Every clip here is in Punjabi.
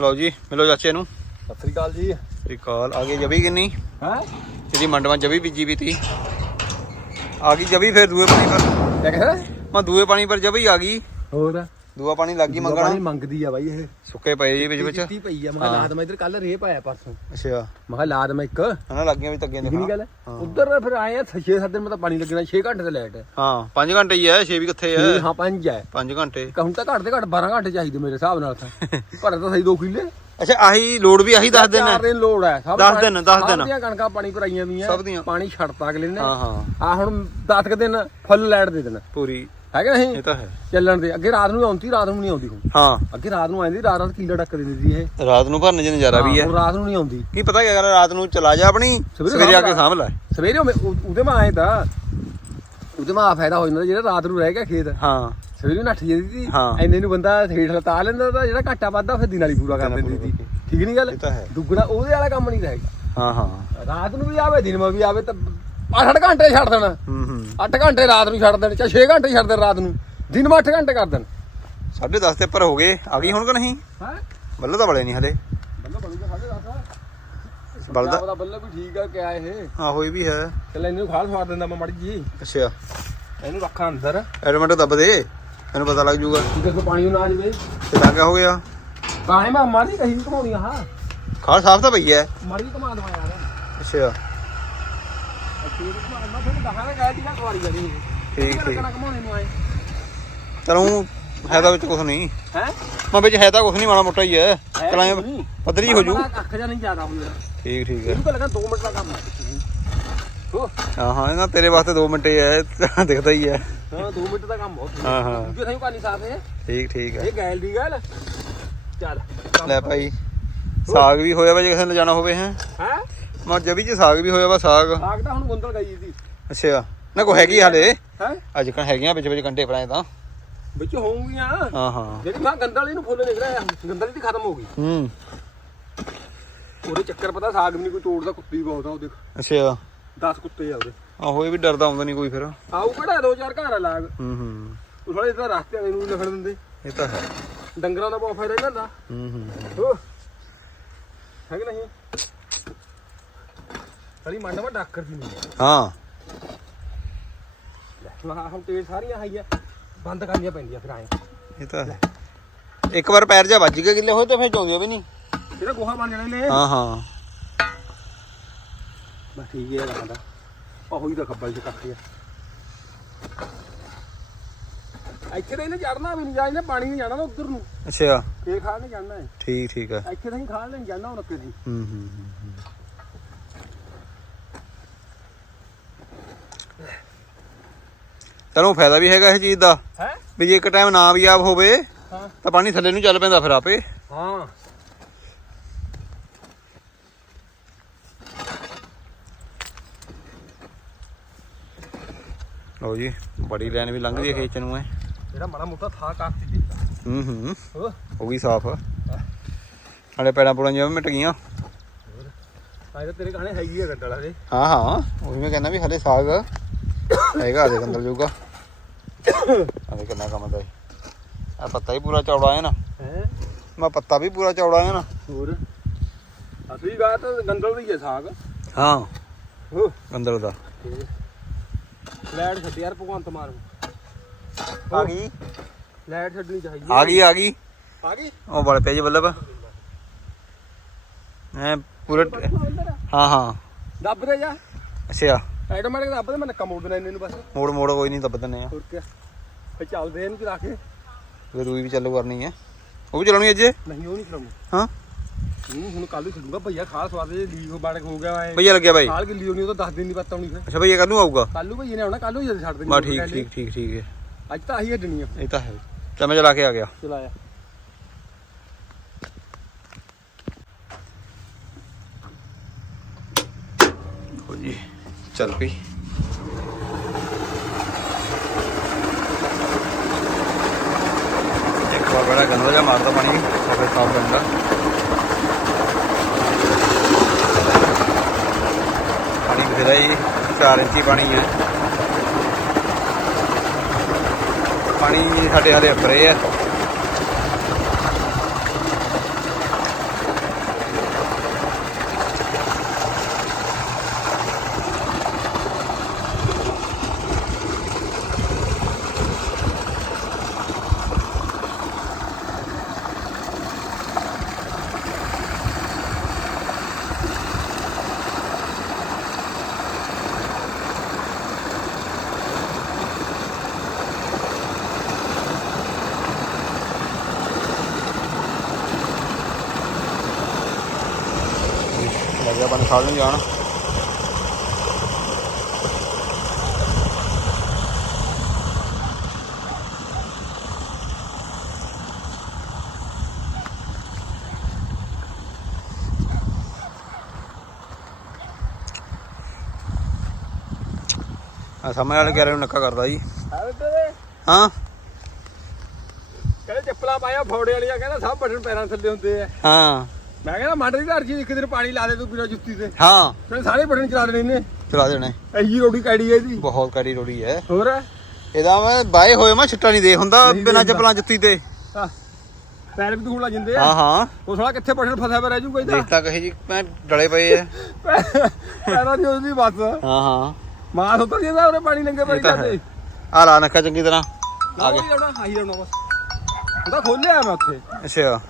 ਲਓ ਜੀ ਮਿਲੋ ਚਾਚੇ ਨੂੰ। ਸਤਿ ਸ੍ਰੀ ਅਕਾਲ ਜੀ। ਸ੍ਰੀ ਅਕਾਲ। ਆ ਗਈ ਜਬੀ ਕਿੰਨੀ? ਹੈ? ਜਿਹੜੀ ਮੰਡਵਾਂ ਜਬੀ ਬੀਜੀ ਵੀ ਤੀ। ਆ ਗਈ ਜਬੀ ਫਿਰ ਦੂਏ ਪਾਣੀ ਪਰ। ਮੈਂ ਦੂਏ ਪਾਣੀ ਪਰ ਜਬੀ ਆ ਗਈ। ਹੋਰ? ਦੂਆ ਪਾਣੀ ਲੱਗ ਪਾਣੀ ਮੰਗਣਾ। ਮੰਗਦੀ ਆ ਬਾਈ ਇਹ। ਸੁੱਕੇ ਪਏ ਜੀ ਵਿੱਚ ਵਿੱਚ। ਚਿੱਟੀ ਪਈ ਆ। ਮੈਂ ਹਾਂ। ਲਾਦ ਮੈਂ ਇਧਰ ਕੱਲ ਰੇ ਪਾਇਆ ਪਰਸੋਂ। ਅੱਛਾ। ਮੈਂ ਕਿਹਾ ਲਾਦ ਮੈਂ ਇੱਕ। ਹਨਾ ਲੱਗ ਗਈਆਂ ਵੀ ਤੱਗੇ ਨਹੀਂ ਗੱਲ? ਹਾਂ। ਉਧਰ ਫਿਰ ਆਏ ਆ 6-7 ਦਿਨ ਮੈਂ ਤਾਂ ਪਾਣੀ ਲੱਗਣਾ 6 ਘੰਟੇ ਤੇ ਲਾਈਟ ਹੈ ਹਾਂ 5 ਘੰਟੇ ਹੀ ਐ 6 ਵੀ ਕਿੱਥੇ ਐ ਹਾਂ 5 ਹੈ 5 ਘੰਟੇ। ਕਹੂੰ ਤਾਂ ਘੱਟ ਤੇ ਘੱਟ 12 ਘੰਟੇ ਚਾਹੀਦੇ ਮੇਰੇ ਹਿਸਾਬ ਨਾਲ ਤਾਂ। ਪਰ ਤਾਂ ਸਹੀ 2 ਕਿੱਲੇ। ਅੱਛਾ ਆਹੀ ਲੋਡ ਵੀ ਆਹੀ ਦੱਸ ਦਿਨ ਚਾਰ ਦਿਨ ਲੋੜ ਹੈ ਸਭ ਦਸ ਦਿਨ, ਦਸ ਦਿਨ। ਸਭ ਦੀਆਂ ਕਣਕਾਂ ਪਾਣੀ ਭਰਾਈਆਂ ਵੀ ਸਭ ਦੀਆਂ। ਪਾਣੀ ਛੱਡਤਾ ਅਗਲੇ ਨੇ। ਹਾਂ ਹਾਂ। ਆ ਹੁਣ 10 ਦਿਨ ਫੁੱਲ ਲਾਈਟ ਦੇ ਦੇਣਾ। ਪੂਰੀ। ਹੈ ਕਿ ਨਹੀਂ? ਇਹ ਤਾਂ ਹੈ। ਚੱਲਣ ਦੇ। ਅੱਗੇ ਰਾਤ ਨੂੰ ਆਉਂਦੀ ਰਾਤ ਨੂੰ ਨਹੀਂ ਆਉਂਦੀ ਹੁਣ। ਹਾਂ। ਅੱਗੇ ਰਾਤ ਨੂੰ ਆਉਂਦੀ ਰਾਤ ਰਾਤ ਕੀਲਾ ਡੱਕ ਦਿੰਦੀ ਸੀ ਇਹ। ਰਾਤ ਨੂੰ ਭਰਨੇ ਚ ਨਜ਼ਾਰਾ ਵੀ ਐ ਹੁਣ ਰਾਤ ਨੂੰ ਨਹੀਂ ਆਉਂਦੀ। ਕੀ ਪਤਾ ਕੀ ਕਰ ਰਾਤ ਨੂੰ ਚਲਾ ਜਾ ਆਪਣੀ ਸਵੇਰੇ ਆ ਕੇ। ਸਾਂਭ ਲੈ। ਸਵੇਰੇ ਉਹ- ਉਹ- ਉਹਦੇ ਮਾ ਆਏ ਤਾਂ ਉਹਦੇ ਮਾ ਫਾਇਦਾ ਹੋ ਜਾਂਦਾ ਜਿਹੜਾ ਰਾਤ ਨੂੰ ਰਹਿ ਗਿਆ ਖੇਤ। ਹਾਂ। ਸਵੇਰੇ ਨੱਠ ਜਾਂਦੀ ਸੀ। ਹਾਂ। ਐਨੇ ਨੂੰ ਬੰਦਾ ਹੇਠ ਲਤਾ ਲੈਂਦਾ ਤਾਂ ਜਿਹੜਾ ਘਾਟਾ ਵੱਧਦਾ ਫਿਰ ਦਿਨ ਵਾਲੀ ਪੂਰਾ ਕਰ ਦਿੰਦੀ ਸੀ। ਠੀਕ ਨਹੀਂ ਗੱਲ? ਹੈ। ਦੁੱਗਣਾ ਉਹਦੇ ਵਾਲਾ ਕੰਮ ਨਹੀਂ ਰਹੇਗਾ ਹਾਂ ਹਾਂ। ਰਾਤ ਨੂੰ ਵੀ ਆਵੇ ਦਿਨ ਮਾ ਵੀ ਆਵੇ ਤਾਂ 8 ਘੰਟੇ ਛੱਡ ਦੇਣਾ। ਹੂੰ ਹੂੰ। 8 ਘੰਟੇ ਰਾਤ ਨੂੰ ਛੱਡ ਦੇਣ ਚਾਹੇ 6 ਘੰਟੇ ਛੱਡ ਦੇਣ ਰਾਤ ਨੂੰ। ਦਿਨ ਮਾ 8 ਘੰਟੇ ਕਰ ਦੇਣ। ਸਾਢੇ 10 ਤੇ ਪਰ ਹੋ ਗਏ। ਆ ਗਈ ਹੁਣ ਕਿ ਨਹੀਂ? ਹੈ? ਬੱਲੇ ਤਾਂ ਬੜੇ ਨਹੀਂ ਹਲੇ। ਬੱਲਾ ਬਣੂਗਾ ਸਾਡੇ ਦੱਸ ਬਲਦਾ ਦਾ ਬੱਲਾ ਵੀ ਠੀਕ ਆ ਕਿਆ ਇਹ। ਆਹੋ ਇਹ ਵੀ ਹੈ। ਚੱਲ ਇਹਨੂੰ ਖਾਲ ਸਵਾਰ ਦਿੰਦਾ ਮੈਂ ਮੜੀ ਜੀ ਅੱਛਾ। ਇਹਨੂੰ ਰੱਖਾਂ ਅੰਦਰ। ਐਡਮਿਟ ਦੱਬ ਦੇ। ਮੈਨੂੰ ਪਤਾ ਲੱਗ ਜੂਗਾ ਠੀਕ ਕੋ ਪਾਣੀ ਨਾ ਜਵੇ ਤੇ ਤਾਂ ਕਿਆ ਹੋ ਗਿਆ? ਕਾਹੇ ਮੈਂ ਮਾਰੀ ਕਹੀ ਘਮਾਉਣੀ ਆ। ਖਾਲ ਸਾਫ਼ ਤਾਂ ਪਈ ਐ ਮਾਰੀ ਘਮਾ ਦਵਾ ਯਾਰ। ਅੱਛਾ। ਅੱਛੀ ਘਮਾ ਦਵਾ ਫਿਰ ਦਹਾਂ ਨੇ ਕਹਿ ਦਿੱਤਾ ਸਵਾਰੀ ਕਰੀ ਠੀਕ ਠੀਕ। ਕਣਾ ਘਮਾਉਣੇ ਨੂੰ ਆਏ ਚਲੋ ਹੈ ਤਾਂ ਵਿੱਚ ਕੁਝ ਨਹੀਂ। ਹੈ? ਮੈਂ ਵਿੱਚ ਹੈ ਤਾਂ ਕੁਝ ਨਹੀਂ ਮਾੜਾ ਮੋਟਾ ਹੀ ਹੈ। ਚਲਾਂ ਨਹੀਂ। ਪੱਧਰੀ ਹੋ ਜੂ। ਅੱਖ ਜਾਂ ਨਹੀਂ ਜ਼ਿਆਦਾ ਹੁੰਦਾ। ਠੀਕ ਠੀਕ ਹੈ। ਇਹਨੂੰ ਤਾਂ ਲੱਗਾ 2 ਮਿੰਟ ਦਾ ਕੰਮ ਹੈ ਹੋ। ਹਾਂ ਹਾਂ ਇਹਨਾਂ ਤੇਰੇ ਵਾਸਤੇ 2 ਮਿੰਟ ਹੀ ਹੈ ਦਿਖਦਾ ਹੀ ਹੈ। ਹਾਂ 2 ਮਿੰਟ ਦਾ ਕੰਮ ਬਹੁਤ ਹਾਂ ਹਾਂ। ਦੂਜੇ ਥਾਂ ਕਾਲੀ ਸਾਫ਼ ਹੈ ਠੀਕ ਠੀਕ ਹੈ। ਇਹ ਗੈਲ ਦੀ ਗੱਲ। ਚੱਲ ਲੈ ਭਾਈ ਸਾਗ ਵੀ ਹੋਇਆ ਵਾ ਜੇ ਕਿਸੇ ਨੇ ਜਾਣਾ ਹੋਵੇ ਹੈ। ਹੈ? ਮਾ ਜਬੀ ਚ ਸਾਗ ਵੀ ਹੋਇਆ ਵਾ ਸਾਗ। ਸਾਗ ਤਾਂ ਹੁਣ ਗੁੰਦਲ ਗਈ ਸੀ। ਅੱਛਾ। ਨਾ ਕੋ ਹੈਗੀ ਹਾਲੇ? ਹੈ? ਅੱਜ ਕੱਲ ਹੈਗੀਆਂ ਵਿੱਚ ਵਿੱਚ ਕੰਟੇ ਪਰਾਏ ਤਾਂ। ਵਿੱਚ ਹੋਊਗੀਆਂ। ਹਾਂ ਹਾਂ। ਜਿਹੜੀ ਮਾਂ ਗੰਦਲ ਵਾਲੀ ਨੂੰ ਫੁੱਲ ਨਿਕਲ ਰਿਹਾ ਗੰਦਲ ਦੀ ਖਤਮ ਹੋ ਗਈ। ਹੂੰ। ਉਹਦੇ ਚੱਕਰ ਪਤਾ ਸਾਗ ਵੀ ਨਹੀਂ ਕੋਈ ਤੋੜਦਾ ਕੁੱਤੀ ਬਹੁਤ ਆ ਉਹ ਦੇਖ ਅੱਛਾ। 10 ਕੁੱਤੇ ਆ ਉਹਦੇ। ਆਹੋ ਇਹ ਵੀ ਡਰਦਾ ਹੁੰਦਾ ਨਹੀਂ ਕੋਈ ਫਿਰ। ਹੂੰ ਆਉ ਕਿਹੜਾ ਦੋ ਚਾਰ ਘਰ ਆ ਲਾਗ। ਹੂੰ ਉਹ ਥੋੜੇ ਇਦਾਂ ਰਸਤੇ ਵਾਲੇ ਨੂੰ ਲਿਖਣ ਦਿੰਦੇ। ਇਹ ਤਾਂ ਹੈ। ਡੰਗਰਾਂ ਦਾ ਬਹੁਤ ਫਾਇਦਾ ਇਹਨਾਂ ਦਾ ਹੂੰ ਹੂੰ ਹੋ। ਹੈ ਕਿ ਨਹੀਂ? ਸਾਰੀ ਮੰਡ ਵਾ ਡਾਕਰ ਦੀ ਨਹੀਂ ਹਾਂ। ਹਾਂ ਹੁਣ ਤੇਲ ਸਾਰੀਆਂ ਹਾਈਆਂ ਬੰਦ ਕਰਨੀਆਂ ਪੈਂਦੀਆਂ ਫਿਰ ਆਏ। ਇਹ ਤਾਂ ਹੈ। ਇੱਕ ਵਾਰ ਪੈਰ ਜਾ ਵੱਜ ਗਿਆ ਗਿੱਲੇ ਹੋਏ ਤਾਂ ਫਿਰ ਚੌਂਦੀਆਂ ਵੀ ਨਹੀਂ। ਇਹਦਾ ਗੋਹਾ ਬਣ ਜਾਣਾ ਨੇ ਹਾਂ ਹਾਂ। ਬਸ ਠੀਕ ਹੈ ਲੱਗਦਾ। ਉਹ ਤਾਂ ਖੱਬਲ ਚ ਕੱਖ ਆ। ਇੱਥੇ ਤਾਂ ਇਹਨੇ ਚੜਨਾ ਵੀ ਨਹੀਂ ਜਾ ਇਹਨੇ ਪਾਣੀ ਨਹੀਂ ਜਾਣਾ ਨਾ ਉਧਰ ਨੂੰ। ਅੱਛਾ। ਫੇਰ ਖਾਣ ਨਹੀਂ ਜਾਣਾ ਹੈ ਠੀਕ ਠੀਕ ਹੈ ਇੱਥੇ ਤਾਂ ਹੀ ਖਾਣ ਨਹੀਂ ਜਾਣਾ ਹੁਣ ਅੱਗੇ ਦੀ। ਹੂੰ ਹੂੰ ਹੂੰ, ਹੂੰ। ਚਲੋ ਫਾਇਦਾ ਵੀ ਹੈਗਾ ਇਸ ਚੀਜ਼ ਦਾ। ਹੈ? ਵੀ ਜੇ ਇੱਕ ਟਾਈਮ ਨਾ ਵੀ ਆਪ ਹੋਵੇ ਹਾਂ। ਤਾਂ ਪਾਣੀ ਥੱਲੇ ਨੂੰ ਚੱਲ ਪੈਂਦਾ ਫਿਰ ਆਪੇ। ਹਾਂ। ਲਓ ਜੀ ਬੜੀ ਲਾਈਨ ਵੀ ਲੰਘਦੀ ਹੈ ਖੇਚ ਨੂੰ ਐ। ਜਿਹੜਾ ਮਾੜਾ ਮੋਟਾ ਥਾ ਕਾਕਤੀ ਦੀ ਹੂੰ ਹੂੰ। ਹੋ ਗਈ ਸਾਫ਼ ਸਾਡੇ ਪੈੜਾਂ ਪੂੜਾਂ ਜਿਵੇਂ ਮਿਟ ਗਈਆਂ। ਤਾਂ ਤੇਰੇ ਕਹਾਣੇ ਹੈਗੀ ਆ ਗੱਡਲ ਵਾਲੇ ਹਾਂ ਹਾਂ। ਉਹੀ ਮੈਂ ਕਹਿੰਦਾ ਵੀ ਹਲੇ ਸਾਗ ਹੈਗਾ ਦੇ ਅੰਦਰ ਜੂਗਾ। ਆਦੇ ਕਿੰਨਾ ਕੰਮ ਦਾ ਆ ਪੱਤਾ ਹੀ ਪੂਰਾ ਚੌੜਾ ਹੈ ਨਾ। ਹੈ? ਮੈਂ ਪੱਤਾ ਵੀ ਪੂਰਾ ਚੌੜਾ ਹੈ ਨਾ। ਹੋਰ? ਅਸਲੀ ਬਾਤ ਗੰਦਲ ਦੀ ਹੈ ਸਾਗ। ਹਾਂ। ਹੋ ਅੰਦਰ ਦਾ। ਲੈਟ ਛੱਡ ਯਾਰ ਭਗਵੰਤ ਮਾਰ ਆ ਗਈ? ਲੈਟ ਛੱਡਣੀ ਚਾਹੀਦੀ ਆ। ਗਈ ਆ ਗਈ। ਆ ਗਈ? ਉਹ ਬੜੇ ਪੇਜ ਬੱਲਬ ਐ ਪੂਰਾ ਹਾਂ ਹਾਂ। ਦੱਬ ਦੇ ਜਾ। ਅੱਛਾ। ਆਟੋਮੈਟਿਕ ਦੱਬ ਦੇ ਮੈਂ ਨੱਕਾ ਮੋੜ ਦੇਣਾ ਇਹਨੇ ਨੂੰ ਬਸ। ਮੋੜ ਮੋੜ ਕੋਈ ਨਹੀਂ ਦੱਬ ਦਿੰਨੇ ਆ ਹੋਰ ਕੀ ਫੇ ਚੱਲਦੇ ਇਹਨੂੰ ਚਲਾ ਕੇ। ਰੂਈ ਵੀ ਚਾਲੂ ਕਰਨੀ ਹੈ। ਉਹ ਵੀ ਚਲਾਉਣੀ ਅੱਜ? ਨਹੀਂ ਉਹ ਨਹੀਂ ਚਲਾਉਣੀ। ਹਾਂ। ਹੁਣ ਕੱਲ ਛੱਡੂਗਾ। ਭਈਆ ਖਾਲ ਸਵਾਦ ਜੇ ਲੀਕ ਬਣ ਹੋ ਗਿਆ ਐ। ਭਈਆ ਲੱਗਿਆ ਬਾਈ? ਖਾਲ ਗਿੱਲੀ ਹੋਣੀ ਉਹ ਤਾਂ 10 ਦਿਨ ਦੀ ਬਾਤ ਆਉਣੀ ਫਿਰ। ਅੱਛਾ ਭਈਆ ਕੱਲ ਨੂੰ ਆਊਗਾ? ਕੱਲ ਨੂੰ ਭਈਏ ਨੇ ਆਉਣਾ ਕੱਲ ਨੂੰ ਜਦ ਛੱਡ ਦੇਣੀ ਬਾ ਠੀਕ ਠੀਕ ਠੀਕ ਠੀਕ ਹੈ। ਅੱਜ ਤਾਂ ਆਹੀ ਹੱਡਣੀ ਆ। ਇਹ ਤਾਂ ਹੈ। ਤਾਂ ਮੈਂ ਚਲਾ ਕੇ ਆ ਗਿਆ। ਚਲਾਇਆ। ਚੱਲ ਪਈ। ਇੱਕ ਵਾਰ ਬੜਾ ਗੰਦਾ ਜਿਹਾ ਮਾਰਦਾ ਪਾਣੀ। ਫਿਰ ਸਾਫ਼ ਕਰਦਾ ਪਾਣੀ ਬਥੇਰਾ ਹੀ 4 ਇੰਚੀ ਪਾਣੀ ਹੈ। ਪਾਣੀ ਸਾਡੇ ਹਾਲੇ ਉੱਪਰੇ ਹੈ। ਲੱਗਿਆ ਪਾਣੀ ਸਾਲ ਨੂੰ ਜਾਣ। ਆ ਸਾਹਮਣੇ ਵਾਲੇ ਗੈਰੇ ਨੂੰ ਨੱਕਾ ਕਰਦਾ ਜੀ। ਹਾਂ। ਕਹਿੰਦੇ ਚੱਪਲਾਂ ਪਾਇਆ ਫੌੜੇ ਵਾਲੀਆਂ ਕਹਿੰਦਾ ਸਭ ਬਟਨ ਪੈਰਾਂ ਥੱਲੇ ਹੁੰਦੇ ਆ। ਹਾਂ। ਮੈਂ ਕਹਿੰਦਾ ਮੰਡ ਦੀ ਧਰ ਜੀ ਇੱਕ ਦਿਨ ਪਾਣੀ ਲਾ ਦੇ ਤੂੰ ਬਿਨਾਂ ਜੁੱਤੀ ਤੇ। ਹਾਂ। ਕਹਿੰਦੇ ਸਾਰੇ ਬਟਨ ਚਲਾ ਦੇਣੇ ਨੇ ਚਲਾ ਦੇਣੇ। ਐਹੀ ਰੋਟੀ ਕਾੜੀ ਹੈ ਇਹਦੀ। ਬਹੁਤ ਕੜੀ ਰੋੜੀ ਹੈ ਹੋਰ? ਇਹਦਾ ਮੈਂ ਬਾਏ ਹੋਏ ਮੈਂ ਛਿੱਟਾ ਨਹੀਂ ਦੇ ਹੁੰਦਾ ਬਿਨਾਂ। ਚੱਪਲਾਂ ਜੁੱਤੀ ਤੇ। ਪੈਰ ਵੀ ਧੂਣ ਲੱਗ ਜਾਂਦੇ ਆ। ਹਾਂ ਹਾਂ। ਉਹ ਸਾਲਾ ਕਿੱਥੇ ਬਟਨ ਫਸਿਆ ਪਿਆ ਰਹਿ ਜੂਗਾ ਇਹਦਾ? ਦੇਖ ਤਾਂ ਕਹੇ ਜੀ ਮੈਂ ਡਲੇ ਪਏ ਐ। ਪੈਰਾਂ ਦੀ ਉਹਦੀ ਬਸ ਹਾਂ ਹਾਂ। ਮਾਸ ਉਤਰ ਜਾਂਦਾ ਉਹਨੇ ਪਾਣੀ ਲੰਗੇ ਪਾਣੀ ਕਰਦੇ। ਆ ਲਾ ਨੱਕਾ ਚੰਗੀ ਤਰ੍ਹਾਂ। ਆ ਗਿਆ। ਆਹੀ ਜਾਣਾ ਬਸ। ਉਹਦਾ ਖੋਲਿਆ ਮੈਂ ਉੱਥੇ। ਅੱਛਾ।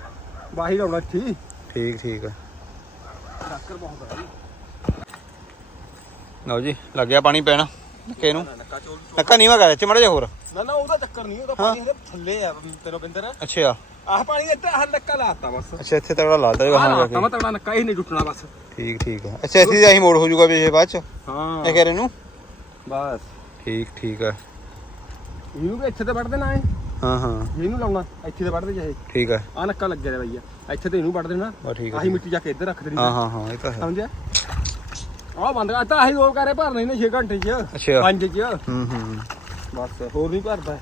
ਬਾਹਰ ਆਉਣਾ ਠੀਕ ਠੀਕ ਠੀਕ ਹੈ ਟੱਕਰ ਬਹੁਤ ਆ। ਲਓ ਜੀ ਲੱਗ ਗਿਆ ਪਾਣੀ ਪੈਣਾ। ਨੱਕੇ ਨੂੰ। ਨੱਕਾ ਚੋਲ ਨੱਕਾ ਨੀਵਾ ਕਰ ਚ ਮੜਾ ਜਾ ਹੋਰ। ਨਾ ਨਾ ਉਹਦਾ ਚੱਕਰ ਨਹੀਂ ਉਹਦਾ ਪਾਣੀ ਇਹਦੇ ਥੱਲੇ ਆ ਤੇਰੋ ਬਿੰਦਰ। ਅੱਛਾ। ਆਹ ਪਾਣੀ ਇੱਥੇ ਆਹ ਨੱਕਾ ਲਾਤਾ ਬਸ। ਅੱਛਾ ਇੱਥੇ ਤਗੜਾ ਲਾ ਦੇ ਆਹ ਗਾਹਾਂ ਜਾ ਲਾਤਾ ਮੈਂ ਤਗੜਾ ਨੱਕਾ ਹੀ ਨਹੀਂ ਟੁੱਟਣਾ ਬਸ। ਠੀਕ ਠੀਕ ਹੈ ਅੱਛਾ ਇੱਥੇ ਆਹੀ ਮੋੜ ਹੋ ਜਾਊਗਾ ਵੀ ਇਹ ਬਾਅਦ ਚ। ਹਾਂ। ਇਹ ਕਹਿ ਰਹੇ ਨੂੰ। ਬਸ। ਠੀਕ ਠੀਕ ਹੈ ਇਹਨੂੰ ਵੀ ਇੱਥੇ ਤੇ ਵੱਢ ਦੇਣਾ ਹੈ। ਹਾਂ ਹਾਂ। ਇਹਨੂੰ ਲਾਉਣਾ ਇੱਥੇ ਤੇ ਵੱਢ ਦੇ ਚਾਹੇ ਠੀਕ ਹੈ ਆਹ ਨੱਕਾ ਲੱਗਿਆ ਰਿਹਾ ਭਈਆ ਇੱਥੇ ਤੇ ਇਹਨੂੰ ਵੱਢ ਦੇਣਾ। ਬਸ ਠੀਕ ਹੈ ਆਹੀ ਮਿੱਟੀ ਜਾ ਕੇ ਇੱਧਰ ਰੱਖ ਦੇਣੀ ਹਾਂ ਹਾਂ ਹਾਂ ਇਹ ਤਾਂ ਹੈ। ਸਮਝਿਆ? ਆਹ ਬੰਦ ਕਰਤਾ ਆਹੀ ਉਹ ਕਰੇ ਭਰਨੇ ਨੇ 6 ਘੰਟੇ ਚ ਅੱਛਾ। 5 ਚ। ਹੂੰ ਹੂੰ ਬਸ ਹੋਰ ਨਹੀਂ ਭਰਦਾ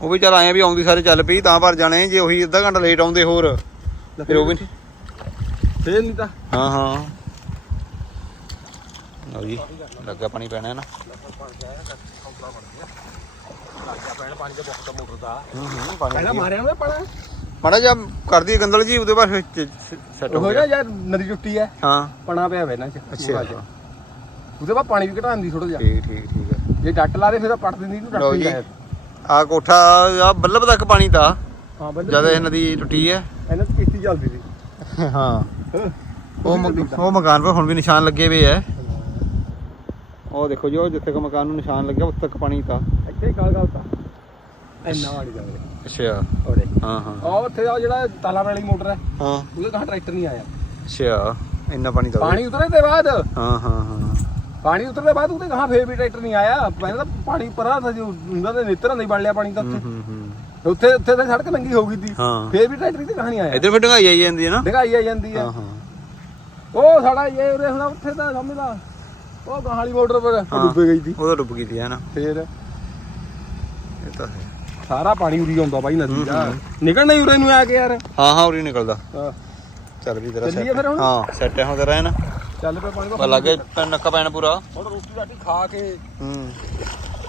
ਉਹ ਵੀ ਚੱਲ ਆਏ ਆ ਵੀ ਆਉਂਦੀ ਸਾਰੇ ਚੱਲ ਪਈ ਤਾਂ ਭਰ ਜਾਣੇ ਜੇ ਉਹੀ ਅੱਧਾ ਘੰਟਾ ਲੇਟ ਆਉਂਦੇ ਹੋਰ। ਫਿਰ ਉਹ ਵੀ ਨੀ। ਫੇਰ ਨਹੀਂ ਤਾਂ। ਹਾਂ ਹਾਂ। ਲਓ ਜੀ ਲੱਗਾ ਪਾਣੀ ਪੈਣਾ ਹੈ ਨਾ ਪੈਣ ਪਾਣੀ ਦਾ ਬਹੁਤ ਮੋਟਰ ਦਾ। ਹੂੰ ਹੂੰ ਪਹਿਲਾਂ ਮਾਰਿਆ ਉਹਨੇ ਪਾਣਾ ਮਾੜਾ ਜਿਹਾ ਕਰਦੀ ਹੈ ਗੰਦਲ ਜੀ ਉਹਦੇ ਬਾਅਦ ਸੈੱਟ ਹੋ ਹੋ ਗਿਆ। ਯਾਰ ਨਦੀ ਟੁੱਟੀ ਐ। ਹਾਂ। ਪਣਾ ਪਿਆ ਵੇ ਇਹਨਾਂ ਚ ਅੱਛਾ। ਚ। ਉਹਦੇ ਬਾਅਦ ਪਾਣੀ ਵੀ ਘਟਾਉਂਦੀ ਥੋੜਾ ਜਿਹਾ। ਠੀਕ ਠੀਕ ਠੀਕ ਹੈ ਜੇ ਡੱਟ ਲਾ ਦੇ ਫਿਰ ਤਾਂ ਪੱਟ ਦਿੰਦੀ ਨੂੰ ਡੱਟ ਜੀ। ਲਾਇਆ। ਆ ਕੋਠਾ ਆ ਬੱਲਬ ਤੱਕ ਪਾਣੀ ਤਾਂ। ਹਾਂ ਬੰਦੇ ਜਦ ਇਹ ਨਦੀ ਟੁੱਟੀ ਹੈ ਇਹਨਾਂ ਚ ਕਿਸ਼ਤੀ ਚੱਲਦੀ ਸੀ। ਹਾਂ। ਹਾਂ। ਉਹ ਮ- ਉਹ ਮਕਾਨ 'ਤੇ ਹੁਣ ਵੀ ਨਿਸ਼ਾਨ ਲੱਗੇ ਹੋਏ ਐ। ਉਹ ਦੇਖੋ ਜੀ ਉਹ ਜਿੱਥੇ ਕ ਮਕਾਨ ਨੂੰ ਨਿਸ਼ਾਨ ਲੱਗਿਆ ਉੱਥੇ ਤੱਕ ਪਾਣੀ ਤਾਂ। ਇੱਥੇ ਕਾਲ ਕਾਲ ਤਾਂ। ਇੰਨਾ ਵਾੜੀ ਜਾ ਵੀਰੇ ਅੱਛਾ। ਔਰੇ ਹਾਂ ਹਾਂ। ਆ ਉੱਥੇ ਆ ਜਿਹੜਾ ਤਾਲਾ ਵਾਲੀ ਮੋਟਰ ਹੈ। ਹਾਂ। ਉਹਦੇ ਕਹਾਂ ਟਰੈਕਟਰ ਨਹੀਂ ਆਇਆ। ਅੱਛਾ ਇੰਨਾ ਪਾਣੀ ਤਾਂ ਪਾਣੀ ਉਤਰੇ ਤੇ ਬਾਅਦ? ਹਾਂ ਹਾਂ ਹਾਂ। ਪਾਣੀ ਉਤਰਦੇ ਬਾਅਦ ਉਹਦੇ ਕਹਾਂ ਫੇਰ ਵੀ ਟਰੈਕਟਰ ਨਹੀਂ ਆਇਆ? ਪਹਿਲਾਂ ਤਾਂ ਪਾਣੀ ਪਰਾਂ ਤਾਂ ਜੋ ਉਹਨਾਂ ਦੇ ਨੇਤਰਾਂ ਨਹੀਂ ਬਣ ਲਿਆ ਪਾਣੀ ਤਾਂ ਹੂੰ ਉੱਥੇ ਹੂੰ। ਹੂੰ ਉੱਥੇ ਉੱਥੇ ਤਾਂ ਸੜਕ ਨੰਗੀ ਹੋ ਗਈ ਹਾਂ। ਫੇਰ ਵੀ ਟਰੈਕਟਰ ਦੀ ਕਹਾਂ ਨਹੀਂ ਆਇਆ। ਇਧਰ ਫਿਰ ਢੰਗਾਈ ਆਈ ਜਾਂਦੀ ਹੈ ਨਾ। ਡਗਾਈ ਆ ਜਾਂਦੀ ਹਾਂ। ਉਹ ਸਾਡਾ ਇਹ ਉਰੇ ਹੁਣ ਉੱਥੇ ਤਾਂ ਸਮਝਦਾ ਉਹ ਗਾਹਾਲੀ ਮੋਟਰ ਪਰ। ਡੁੱਬੇ ਗਈ ਸੀ ਉਹ ਤਾਂ ਡੁੱਬ ਗਈ ਸੀ ਹੈ ਨਾ। ਫੇਰ? ਇਹ ਤਾਂ ਹੈ। ਸਾਰਾ ਪਾਣੀ ਉਰੀ ਆਉਂਦਾ ਬਾਈ ਨਦੀ ਦਾ। ਨਿਕਲਣਾ ਹੀ ਉਰੇ ਨੂੰ ਆ ਕੇ ਯਾਰ। ਹਾਂ ਹਾਂ ਉਰੀ ਨਿਕਲਦਾ। ਹਾਂ। ਚੱਲ ਵੀ ਤੇਰਾ ਚੱਲੀਏ ਫਿਰ ਹੁਣ? ਹਾਂ ਸੈੱਟ ਹੋ ਤੇਰਾ ਹੈ ਨਾ ਚੱਲ ਪਿਆ ਪਾਣੀ ਬਸ ਲੱਗੇ ਨੱਕਾ ਪੈਣ ਪੂਰਾ। ਹੁਣ ਰੋਟੀ ਰਾਟੀ ਖਾ ਕੇ। ਹੂੰ।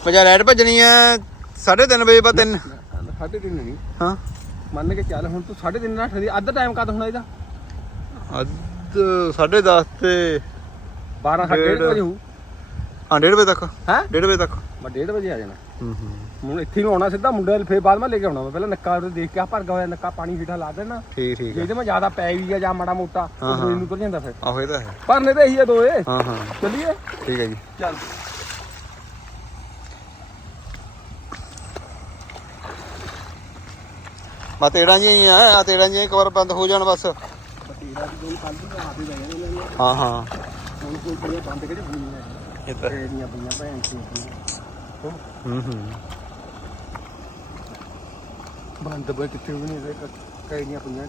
ਮਜਾ ਲਾਈਟ ਭੱਜਣੀ ਐ 3:30 ਵਜੇ ਸਾਢੇ ਤਿੰਨ ਨਹੀਂ। ਹਾਂ। ਮੰਨ ਕੇ ਚੱਲ ਹੁਣ ਤੂੰ ਸਾਢੇ ਤਿੰਨ ਨਾਲ ਠੰਡੀ ਅੱਧਾ ਟਾਈਮ ਕਦ ਹੋਣਾ ਇਹਦਾ? ਅੱਧ 10:30 ਤੇ 12 ਸਾਢੇ ਡੇਢ। ਵਜੇ ਹੋਊ। ਹਾਂ 1:30 ਵਜੇ ਤੱਕ। ਹੈ? 1:30 ਵਜੇ ਤੱਕ। ਮੈਂ 1:30 ਵਜੇ ਆ ਜਾਣਾ। ਹੂੰ ਹੂੰ। ਹੁਣ ਇੱਥੇ ਨੂੰ ਆਉਣਾ ਸਿੱਧਾ ਮੁੰਡੇ ਫੇਰ ਬਾਅਦ ਮੈਂ ਲੈ ਕੇ ਆਉਣਾ ਮੈਂ ਪਹਿਲਾਂ ਨੱਕਾ ਉਰੇ ਦੇਖ ਕੇ ਆ ਭਰਗਾ ਹੋਇਆ ਨੱਕਾ ਪਾਣੀ ਹੀਠਾ ਲਾ ਦੇਣਾ। ਠੀਕ ਠੀਕ ਜੇ ਇਹਦੇ ਮੈਂ ਜ਼ਿਆਦਾ ਪੈ ਵੀ ਗਿਆ ਜਾਂ ਮਾੜਾ ਮੋਟਾ ਹਾਂ, ਉਹ ਨੂੰ ਉਤਰ ਜਾਂਦਾ ਫਿਰ। ਆਹੋ ਇਹ ਤਾਂ ਹੈ। ਭਰਨੇ ਤਾਂ ਇਹੀ ਆ ਦੋਏ। ਹਾਂ ਹਾਂ। ਚੱਲੀਏ? ਠੀਕ ਹੈ ਜੀ। ਚੱਲ। ਬਾ ਤੇੜਾਂ ਜੀ ਆ ਆ ਤੇੜਾਂ ਜੀ ਇੱਕ ਵਾਰ ਬੰਦ ਹੋ ਜਾਣ ਬਸ। ਬਤੀਰਾ ਦੀ ਦੋ ਕੱਲ ਦੀ ਹੀ ਬੈ ਇਹਨਾਂ ਨੇ। ਹਾਂ ਹਾਂ। ਹੁਣ ਕੋਈ ਪਈਆ ਬੰਦ ਕਿਹੜੇ ਹੋਣੀ ਹੈ ਇਹ ਤਾਂ। ਇਹਦੀਆਂ ਪਈਆਂ ਭੈਣ ਚੋਂ ਹੂੰ ਹੂੰ। ਬੰਦ ਬਈ ਕਿੱਥੇ ਵੀ ਨਹੀਂ ਦੇ ਕਈਆਂ ਪਈਆਂ।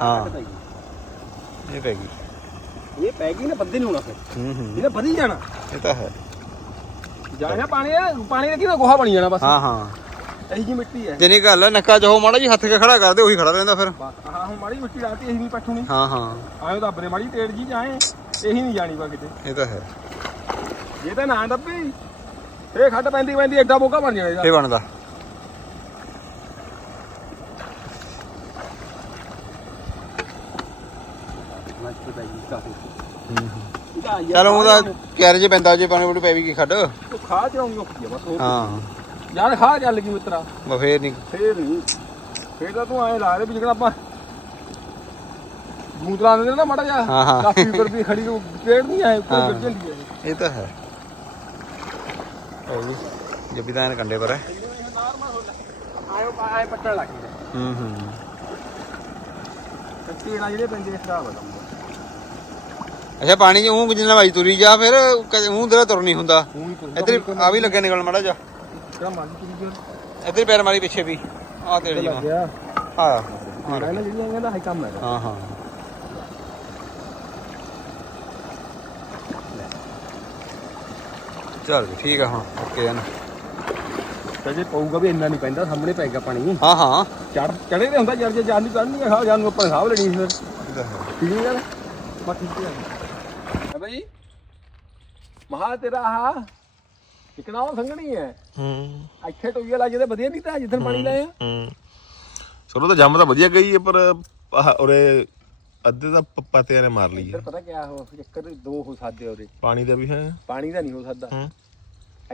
ਹਾਂ। ਇਹ ਪੈ ਗਈ ਇਹ ਪੈ ਗਈ ਨਾ ਬੰਦੇ ਨਹੀਂ ਹੋਣਾ ਫਿਰ। ਹੂੰ ਹੂੰ। ਇਹਨੇ ਵਧੀ ਜਾਣਾ। ਇਹ ਤਾਂ ਹੈ। ਜਾਣਾ ਪਾਣੀ ਆ, ਪਾਣੀ ਦਾ ਕਿਹਦਾ ਗੋਹਾ ਬਣੀ ਜਾਣਾ ਬਸ। ਹਾਂ ਹਾਂ। ਇਹੀ ਜੀ ਮਿੱਟੀ ਹੈ। ਜਿੰਨੀ ਗੱਲ ਹੈ ਨੱਕਾ ਚਾਹੋ ਮਾੜਾ ਜੀ ਹੱਥ ਕੇ ਖੜਾ ਕਰਦੇ ਉਹੀ ਖੜਾ ਰਹਿੰਦਾ ਫਿਰ। ਬਸ ਆਹ ਹੁਣ ਮਾੜੀ ਮਿੱਟੀ ਲਾਤੀ ਇਹੀ ਨਹੀਂ ਪੱਠੂਣੀ ਹਾਂ ਹਾਂ। ਆਇਓ ਦੱਬਰੇ ਮਾੜੀ ਟੇੜ ਜੀ ਜਾਏ ਇਹੀ ਨਹੀਂ ਜਾਣੀ ਬਾ ਕਿਤੇ। ਇਹ ਤਾਂ ਹੈ। ਜੇ ਤਾਂ ਨਾ ਦੱਬੀ ਇਹ ਖੱਡ ਪੈਂਦੀ ਪੈਂਦੀ ਐਡਾ ਬੋਗਾ ਬਣ ਜਾਣਾ ਇਹਦਾ ਇਹ ਬਣਦਾ। ਚਲ ਉਹਦਾ ਕੈਰੇਜ ਪੈਂਦਾ ਜੇ ਪਾਣੀ ਪੂਣੀ ਪੈ ਵੀ ਕੀ ਖੱਡ। ਉਹ ਖਾ ਚੜਾਉਣੀ ਔਖੀ ਆ ਬਸ ਹੋਰ ਹਾਂ। ਯਾਰ ਖਾ ਚੱਲ ਗਈ ਮਿੱਤਰਾ। ਬਾ ਫੇਰ ਨਹੀਂ ਫੇਰ ਨਹੀਂ ਫੇਰ ਤਾਂ ਤੂੰ ਐ ਲਾ ਦੇ ਵੀ ਜਿਹੜਾ ਆਪਾਂ ਗੂੰਦ ਲਾ ਦਿੰਦੇ ਨਾ ਮਾੜਾ ਜਿਹਾ। ਹਾਂ, ਹਾਂ। ਕਾਫੀ ਉੱਪਰ ਵੀ ਖੜੀ ਨੂੰ ਪੇੜ ਨਹੀਂ ਆਏ ਕੋਈ ਹਾਂ। ਗਿਰ ਜਾਂਦੀ ਹੈ ਇਹ ਤਾਂ ਹੈ। ਉਹ ਜੀ ਜੱਬੀ ਤਾਂ ਐਨ ਕੰਡੇ ਪਰ ਹੈ। ਆਇਓ ਆਏ ਪੱਟਣ ਲੱਗ ਗਏ ਹੂੰ। ਹੂੰ ਕੱਤੀ ਨਾਲ ਜਿਹੜੇ ਪੈਂਦੇ ਇਸ ਤਰ੍ਹਾਂ ਬਦਮ ਅੱਛਾ ਪਾਣੀ 'ਚ ਉਹ ਜਿੰਨਾ ਵਾਈ ਤੁਰੀ ਜਾ ਫਿਰ ਉਹ ਤੇਰਾ ਤੁਰ ਨਹੀਂ ਹੁੰਦਾ। ਹੁਣ ਇੱਧਰ ਆ ਵੀ ਲੱਗੇ ਨਿਕਲ ਮੜਾ ਜਾ ਕਿਹੜਾ ਗਿਆ ਇੱਧਰ ਪੈਰ ਮਾਰੀ ਪਿੱਛੇ ਵੀ। ਆ ਤੇਰੀ ਲੱਗ ਗਿਆ। ਹਾਂ ਮਾਰਾ ਨਾ ਜਿਹੜੀਆਂ ਕਹਿੰਦਾ ਹਾਈ ਕੰਮ ਹੈ ਹਾਂ ਹਾਂ। ਚੱਲ ਜੀ, ਠੀਕ ਆ ਹੁਣ ਓਕੇ ਆ ਨਾ। ਤੇ ਜੇ ਪਊਗਾ ਵੀ ਇੰਨਾ ਨਹੀਂ ਪੈਂਦਾ ਸਾਹਮਣੇ ਪੈਗਾ ਪਾਣੀ। ਹਾਂ ਹਾਂ। ਚੜ ਚੜੇ ਤੇ ਹੁੰਦਾ ਜਦ ਜੇ ਜਾਨ ਨਹੀਂ ਚੜਨੀ ਹੈ ਜਾਨ ਨੂੰ ਆਪਾਂ ਸਾਹਬ ਲੈਣੀ ਫਿਰ। ਹੈ। ਠੀਕ ਗੱਲ ਬਸ ਠੀਕ ਹੈ ਬਈ ਮਹਾ ਤੇਰਾ ਆ ਟਿਕਣਾ ਉਹ ਸੰਗਣੀ ਹੈ। ਹੂੰ। ਇੱਥੇ ਟੋਈਆ ਲਾ ਜਿਹਦੇ ਵਧੀਆ ਨਹੀਂ ਤਾਂ ਜਿੱਦਣ ਪਾਣੀ ਲਾਇਆ। ਹੂੰ। ਚਲੋ ਤਾਂ ਜੰਮ ਤਾਂ ਵਧੀਆ ਗਈ ਹੈ ਪਰ ਉਰੇ ਅੱਧੇ ਤਾਂ ਪ- ਪਤਿਆਂ ਨੇ ਮਾਰ ਲਈ ਇੱਧਰ ਹੈ ਪਤਾ ਕਿਆ ਹੋ ਚੱਕਰ ਦੋ ਹੋ ਸਕਦੇ ਉਹਦੇ। ਪਾਣੀ ਦਾ ਵੀ ਹੈ। ਪਾਣੀ ਦਾ ਨਹੀਂ ਹੋ ਸਕਦਾ। ਹੂੰ।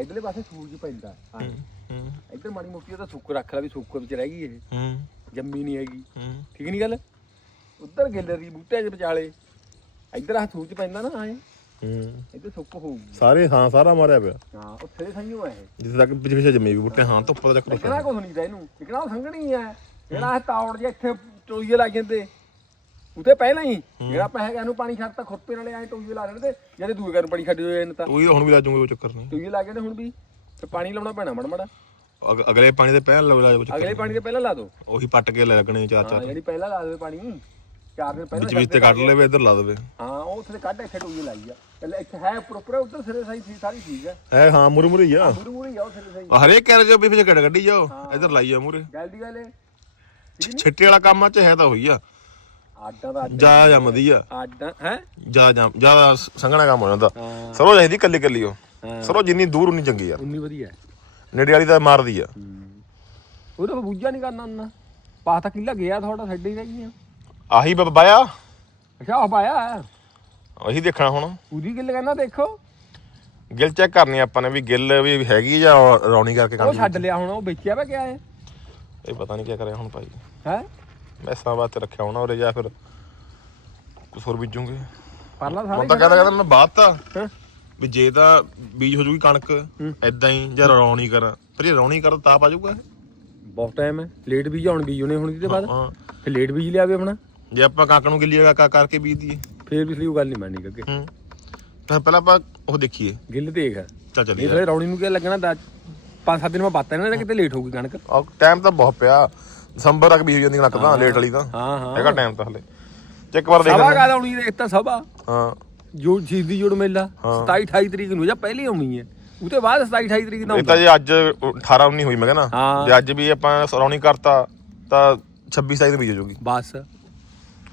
ਇਧਰਲੇ ਪਾਸੇ ਸੂਰਜ ਪੈਂਦਾ ਹਾਂ। ਹੂੰ ਇੱਧਰ ਮਾੜੀ ਮੋਟੀ ਉਹਦਾ ਸੁੱਕ ਰੱਖ ਲੈ ਵੀ ਸੁੱਕ ਵਿੱਚ ਰਹਿ ਗਈ ਇਹ। ਹੂੰ। ਜੰਮੀ ਨਹੀਂ ਹੈਗੀ। ਹੂੰ। ਠੀਕ ਨਹੀਂ ਗੱਲ? ਉੱਧਰ ਗਿੱਲਰੀ ਬੂਟੇ ਦੇ ਵਿਚਾਲੇ। ਇੱਧਰ ਆ ਸੂਰਜ ਪੈਂਦਾ ਨਾ ਆਏ। ਹੂੰ। ਇੱਧਰ ਸੁੱਕ ਹੋਊਗੀ। ਸਾਰੇ ਹਾਂ ਸਾਰਾ ਮਾਰਿਆ ਪਿਆ। ਹਾਂ ਉੱਥੇ ਦੇ ਹੈ ਇਹ। ਜਿੱਥੇ ਤੱਕ ਪਿੱਛੇ ਪਿੱਛੇ ਜੰਮੇ ਵੀ ਬੂਟੇ ਹਾਂ ਧੁੱਪ ਦਾ ਚੱਕਰ ਟਿਕਣਾ ਕੁਛ ਨਹੀਂ ਦਾ ਇਹਨੂੰ। ਟਿਕਣਾ ਉਹ ਸੰਘਣੀ ਹੈ ਜਿਹੜਾ ਇਹ ਤਾਉੜ ਜੇ ਇੱਥੇ ਟੋਈਏ ਲੱਗ ਜਾਂਦੇ। ਉਤੇ ਪਹਿਲਾਂ ਹੀ। ਜਿਹੜਾ ਆਪਾਂ ਹੈਗਾ ਇਹਨੂੰ ਪਾਣੀ ਛੱਡਤਾ ਖੁਰਪੇ ਨਾਲੇ ਐ ਟੋਈਏ ਲਾ ਦੇਣ ਤੇ ਜਿਹੜੇ ਦੂਏ ਘਰ ਪਾਣੀ ਛੱਡ ਹੋਏ ਨੇ ਤਾਂ। ਉਹ ਹੁਣ ਵੀ ਲਾਜੂਗੇ ਉਹ ਚੱਕਰ ਨਹੀਂ। ਟੋਈਏ ਲੱਗ ਜਾਂਦੇ ਹੁਣ ਵੀ ਤੇ ਪਾਣੀ ਲਾਉਣਾ ਪੈਣਾ ਮੜ ਮੜ। ਅਗ- ਅਗਲੇ ਪਾਣੀ ਦੇ ਪਹਿਲਾਂ ਲਗਾ ਉਹ ਚੱਕਰ ਅਗਲੇ ਪਾਣੀ ਦੇ ਪਹਿਲਾਂ ਲਾ ਦੋ। ਉਹੀ ਪੱਟ ਕੇ ਲੱਗਣੇ ਚਾਰ ਚਾਰ। ਜਿਹੜੀ ਪਹਿਲਾਂ ਲਾ ਦੇਵੇ ਪਾਣੀ ਚਾਰ ਦਿਨ ਪਹਿਲਾਂ ਵਿੱਚ ਵਿੱਚ ਤੇ ਕੱਢ ਲਵੇ ਇੱਧਰ ਲਾ ਦੇਵੇ। ਹਾਂ ਉਹ ਉੱਥੇ ਕੱਢ ਇੱਥੇ ਟੋਈਏ ਲਾਈ ਆ। ਪਹਿਲਾਂ ਇੱਥੇ ਹੈ ਪ੍ਰੋਪਰ ਉੱਧਰ ਸਿਰੇ ਸਹੀ ਸੀ ਸਾਰੀ ਠੀਕ ਹੈ ਐ ਹਾਂ ਹੀ ਆ। ਮੂਰੇ ਮੂਰੇ ਆ ਉਹ ਸਿਰੇ ਸਹੀ ਆਹ ਹਰੇਕ ਕਹਿ ਜੋ ਵੀ ਵਿੱਚ ਕੱਢ ਕੱਢੀ ਜਾਓ ਇੱਧਰ ਲਾਈ ਆ ਮੂਰੇ ਗੱਲ ਦੀ ਗੱਲ ਹੈ ਛਿੱਟੇ ਵਾਲਾ ਕੰਮ ਚ ਹੈ ਤਾਂ ਹੋਈ ਆ। ਆਡਾਂ ਦਾ ਜਾ ਜੰਮਦੀ ਆ ਆਡਾਂ ਹੈ? ਜਾ ਜਾ ਜ਼ਿਆਦਾ ਸੰਘਣਾ ਕੰਮ ਹੋ ਜਾਂਦਾ। ਸਰੋ ਚਾਹੀਦੀ ਕੱਲੀ ਕੱਲੀ ਉਹ। ਸਰੋ ਜਿੰਨੀ ਦੂਰ ਉਨੀ ਚੰਗੀ ਆ। ਉਨੀ ਵਧੀਆ। ਨੇੜੇ ਵਾਲੀ ਤਾਂ ਮਾਰਦੀ ਆ। ਉਹ ਤਾਂ ਬੂਝਾ ਨਹੀਂ ਕਰਨਾ ਉਹਨਾਂ ਪਾ ਤਾਂ ਕਿੱਲਾ ਗਿਆ ਤੁਹਾਡਾ ਹੀ ਰਹਿ ਗਈਆਂ ਆਹੀ ਬਾਇਆ? ਅੱਛਾ ਉਹ ਪਾਇਆ ਉਹੀ ਦੇਖਣਾ ਹੁਣ। ਪੂਰੀ ਗਿੱਲ ਕਹਿੰਦਾ ਦੇਖੋ। ਗਿੱਲ ਚੈੱਕ ਕਰਨੀ ਆਪਾਂ ਨੇ ਵੀ ਗਿੱਲ ਵੀ ਹੈਗੀ ਜਾਂ ਰੌਣੀ ਕਰਕੇ ਉਹ ਕੰਮ ਛੱਡ ਲਿਆ ਹੁਣ ਉਹ ਵੇਚਿਆ ਵਾ ਕਿਆ ਹੈ ਇਹ ਪਤਾ ਨਹੀਂ ਕੀ ਕਰਿਆ ਹੁਣ ਭਾਈ। ਹੈ? ਮੈਸਾਂ ਵਾਸਤੇ ਰੱਖਿਆ ਹੋਣਾ ਉਰੇ ਜਾਂ ਫਿਰ। ਕੁਛ ਹੋਰ ਬੀਜੂਗੇ। ਪਰਲਾ ਹੁਣ ਸਾਰਾ ਤਾਂ ਕਹਿੰਦਾ ਕਹਿੰਦਾ ਮੈਂ ਬਾਤ ਤਾਂ ਹਾਂ? ਵੀ ਜੇ ਤਾਂ ਬੀਜ ਹੋ ਜੂਗੀ ਕਣਕ ਐਦਾਂ ਹੀ ਜਾਂ ਰੌਣੀ ਕਰਾਂ। ਫਿਰ ਇਹ ਰੌਣੀ ਕਰ ਤਾਂ ਪਾ ਜਾਊਗਾ। ਬਹੁਤ ਟਾਈਮ ਹੈ। ਲੇਟ ਬੀਜ ਹੁਣ ਬੀਜ ਹੋਣੇ ਹੁਣ ਇਹਦੇ ਬਾਅਦ। ਹਾਂ ਫਿਰ ਲੇਟ ਬੀਜ ਲਿਆਵੇ ਆਪਣਾ। ਜੇ ਆਪਾਂ ਕਣਕ ਨੂੰ ਗਿੱਲੀ ਕਾ ਕਰਕੇ ਬੀਜ ਦਈਏ। ਫੇਰ ਪਿਛਲੀ ਉਹ ਗੱਲ ਨਹੀਂ ਮੰਨੀ ਹੂੰ। ਤਾਂ ਪਹਿਲਾਂ ਆਪਾਂ ਉਹ ਦੇਖੀਏ। ਗਿੱਲ ਦੇਖ। ਚੱਲ ਨਹੀਂ ਚੱਲੀਏ ਫਿਰ ਰੌਣੀ ਨੂੰ ਕੀ ਲੱਗਣਾ ਦਾ ਪੰਜ ਸੱਤ ਦਿਨ ਮੈਂ ਬਾਤਾਂ ਇਹਨਾਂ ਕਿਤੇ ਲੇਟ ਹੋਊਗੀ ਕਣਕ। ਟਾਈਮ ਤਾਂ ਬਹੁਤ ਪਿਆ। ਦਸੰਬਰ ਤੱਕ ਬੀਜ ਹੋ ਜਾਂਦੀ ਕਣਕ ਤਾਂ ਲੇਟ ਵਾਲੀ ਤਾਂ। ਹਾਂ ਹਾਂ। ਹੈਗਾ ਟਾਈਮ ਤਾਂ ਹਲੇ। ਤੇ ਇੱਕ ਵਾਰ ਦੇਖ ਸਭਾ ਲੈਂਦੇ। ਕਾ ਆਉਣੀ ਤਾਂ ਸਭਾ। ਹਾਂ। ਜੋ ਚੀਜ਼ ਦੀ ਜੋੜ ਮੇਲਾ ਹਾਂ। 27 28 ਤਰੀਕ ਨੂੰ ਜਾਂ ਪਹਿਲੀ ਆਉਣੀ ਹੈ। ਉਤੇ ਬਾਅਦ 27 28 ਤਰੀਕ ਦਾ ਇਹ ਹੁੰਦਾ। ਤਾਂ ਜੇ ਅੱਜ 18 19 ਹੋਈ ਮੈਂ ਕਹਿੰਦਾ ਹਾਂ। ਜੇ ਅੱਜ ਵੀ ਆਪਾਂ ਰੌਣੀ ਕਰਤਾ ਤਾਂ 26 ਸਾਈਜ਼ ਬੀਜ ਹੋ ਜਾਊਗੀ। ਬਸ।